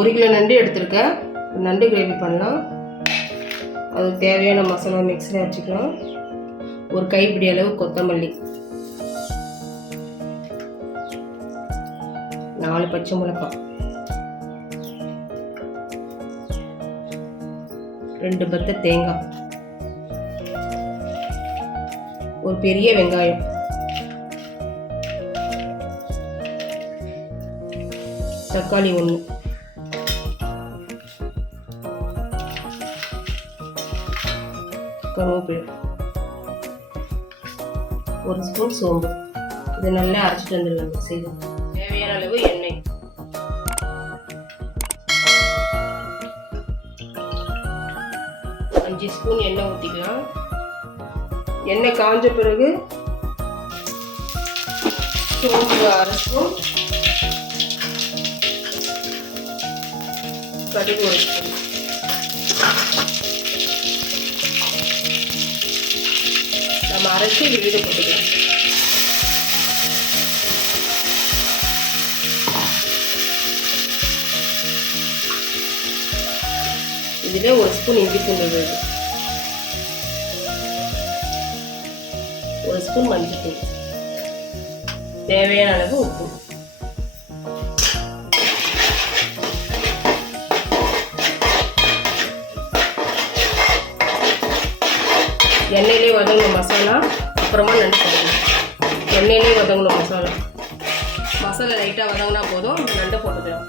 1 kilo நண்டு எடுத்துருக்கேன். நண்டு கிரேவி பண்ணலாம். அதுக்கு தேவையான மசாலா மிக்ஸில் வச்சுக்கலாம். ஒரு கைப்பிடி அளவு கொத்தமல்லி, 4 பச்சை மிளகாய், 2 பத்தை தேங்காய், ஒரு பெரிய வெங்காயம், தக்காளி 1, கருவேப்பிலை, 1 ஸ்பூன் சோம்பு. இதை நல்லா அரைச்சிட்டு வந்துடலாம். செய்து தேவையான அளவு எண்ணெய், 5 ஸ்பூன் எண்ணெய் ஊற்றிக்கலாம். எண்ணெய் காஞ்ச பிறகு சோம்பு 1/2 ஸ்பூன், கடுகு 1 ஸ்பூன், நம்ம அரைச்சி விழுத போட்டுக்கலாம். இதில் 1 ஸ்பூன் இஞ்சி பூண்டு விழுது, 1 ஸ்பூன் மஞ்சள், தேவையான அளவு உப்பு. எண்ணெயிலே வதங்கணும் மசாலா. அப்புறமா நண்டு போடணும். எண்ணெயிலே வதங்கணும் மசாலா. மசாலா லைட்டாக வதங்கினா போதும். நண்டை போட்டுக்கலாம்.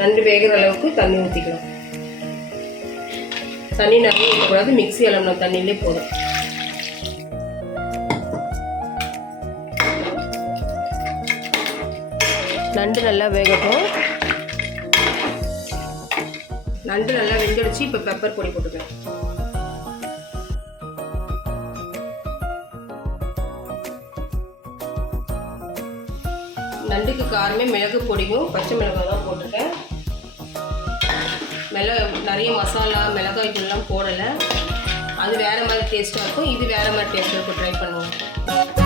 நண்டு வேகிற அளவுக்கு தண்ணி ஊற்றிக்கலாம். தண்ணி நிறைய ஊற்றக்கூடாது. மிக்ஸி அளவுன தண்ணியிலே போதும். நண்டு நல்லா வேகட்டும். நண்டு நல்லா வெந்துடுச்சு. இப்போ பெப்பர் பொடி போட்டுக்கலாம். நண்டுக்கு காரமே மிளகு பொடியும் பச்சை மிளகாய் தான் போட்டிருக்கேன். நிறைய மசாலா மிளகாய் தூள்லாம் போடலை. அது வேறு மாதிரி டேஸ்ட்டாக இருக்கும். இது வேறு மாதிரி டேஸ்ட்டாக இருக்கும். ட்ரை பண்ணுவோம்.